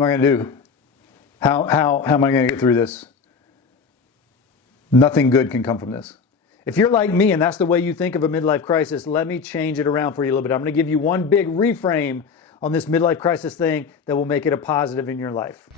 am I going to do? How am I going to get through this? Nothing good can come from this. If you're like me and that's the way you think of a midlife crisis, let me change it around for you a little bit. I'm going to give you one big reframe on this midlife crisis thing that will make it a positive in your life.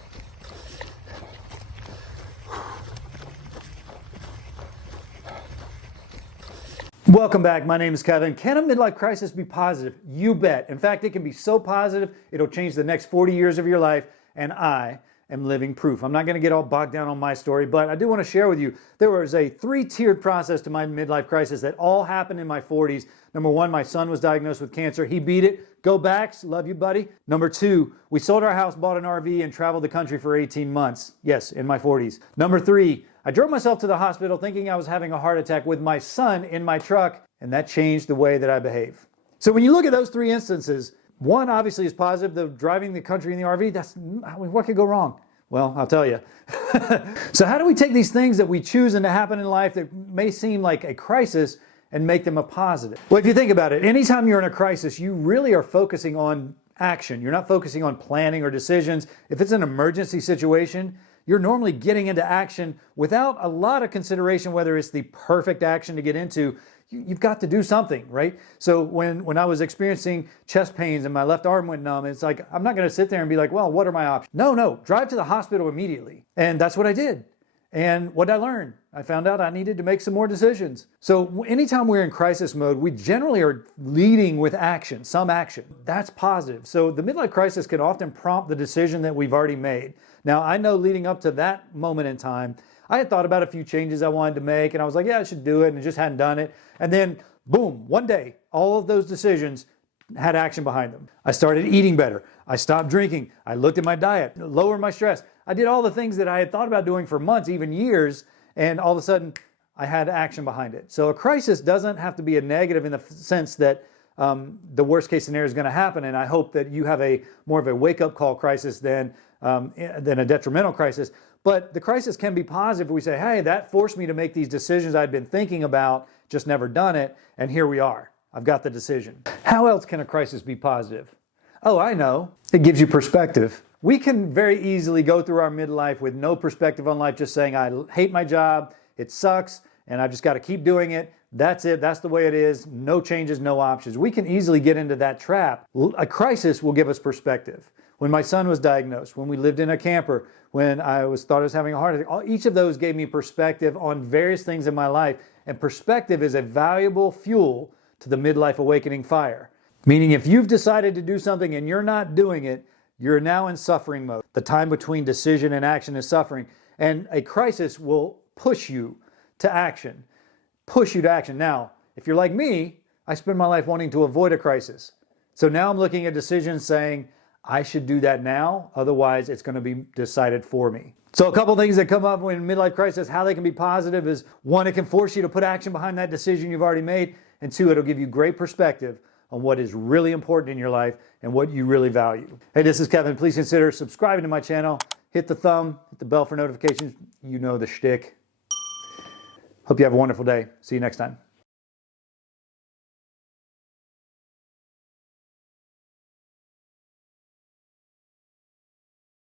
Welcome back. My name is Kevin. Can a midlife crisis be positive? You bet. In fact, it can be so positive, it'll change the next 40 years of your life, and I am living proof. I'm not going to get all bogged down on my story, but I do want to share with you, there was a 3-tiered process to my midlife crisis that all happened in my 40s. Number 1, my son was diagnosed with cancer. He beat it. Go Backs. Love you, buddy. Number 2, we sold our house, bought an RV, and traveled the country for 18 months. Yes, in my 40s. Number 3, I drove myself to the hospital thinking I was having a heart attack with my son in my truck, and that changed the way that I behave. So when you look at those 3 instances, one obviously is positive, the driving the country in the RV, what could go wrong? Well, I'll tell you. So how do we take these things that we choose and to happen in life that may seem like a crisis and make them a positive? Well, if you think about it, anytime you're in a crisis, you really are focusing on action. You're not focusing on planning or decisions. If it's an emergency situation, you're normally getting into action without a lot of consideration whether it's the perfect action to get into. You've got to do something, right? So when I was experiencing chest pains and my left arm went numb, it's like, I'm not going to sit there and be like, well, what are my options? No, drive to the hospital immediately. And that's what I did. And what did I learn? I found out I needed to make some more decisions. So anytime we're in crisis mode, we generally are leading with action, some action. That's positive. So the midlife crisis can often prompt the decision that we've already made. Now, I know leading up to that moment in time, I had thought about a few changes I wanted to make, and I was like, yeah, I should do it, and just hadn't done it. And then, boom, one day, all of those decisions had action behind them. I started eating better. I stopped drinking. I looked at my diet, lowered my stress. I did all the things that I had thought about doing for months, even years, and all of a sudden, I had action behind it. So a crisis doesn't have to be a negative in the sense that the worst case scenario is going to happen, and I hope that you have more of a wake-up call crisis than a detrimental crisis. But the crisis can be positive if we say, hey, that forced me to make these decisions I'd been thinking about, just never done it, and here we are. I've got the decision. How else can a crisis be positive? Oh, I know. It gives you perspective. We can very easily go through our midlife with no perspective on life, just saying, I hate my job, it sucks, and I've just got to keep doing it. That's it. That's the way it is. No changes, no options. We can easily get into that trap. A crisis will give us perspective. When my son was diagnosed, when we lived in a camper, when I thought I was having a heart attack, each of those gave me perspective on various things in my life. And perspective is a valuable fuel to the midlife awakening fire. Meaning if you've decided to do something and you're not doing it, you're now in suffering mode. The time between decision and action is suffering. And a crisis will push you to action. Push you to action. Now, if you're like me, I spend my life wanting to avoid a crisis. So now I'm looking at decisions saying, I should do that now, otherwise it's going to be decided for me. So a couple things that come up in midlife crisis, how they can be positive is, 1, it can force you to put action behind that decision you've already made, and 2, it'll give you great perspective on what is really important in your life and what you really value. Hey, this is Kevin. Please consider subscribing to my channel. Hit the thumb, hit the bell for notifications. You know the shtick. Hope you have a wonderful day. See you next time.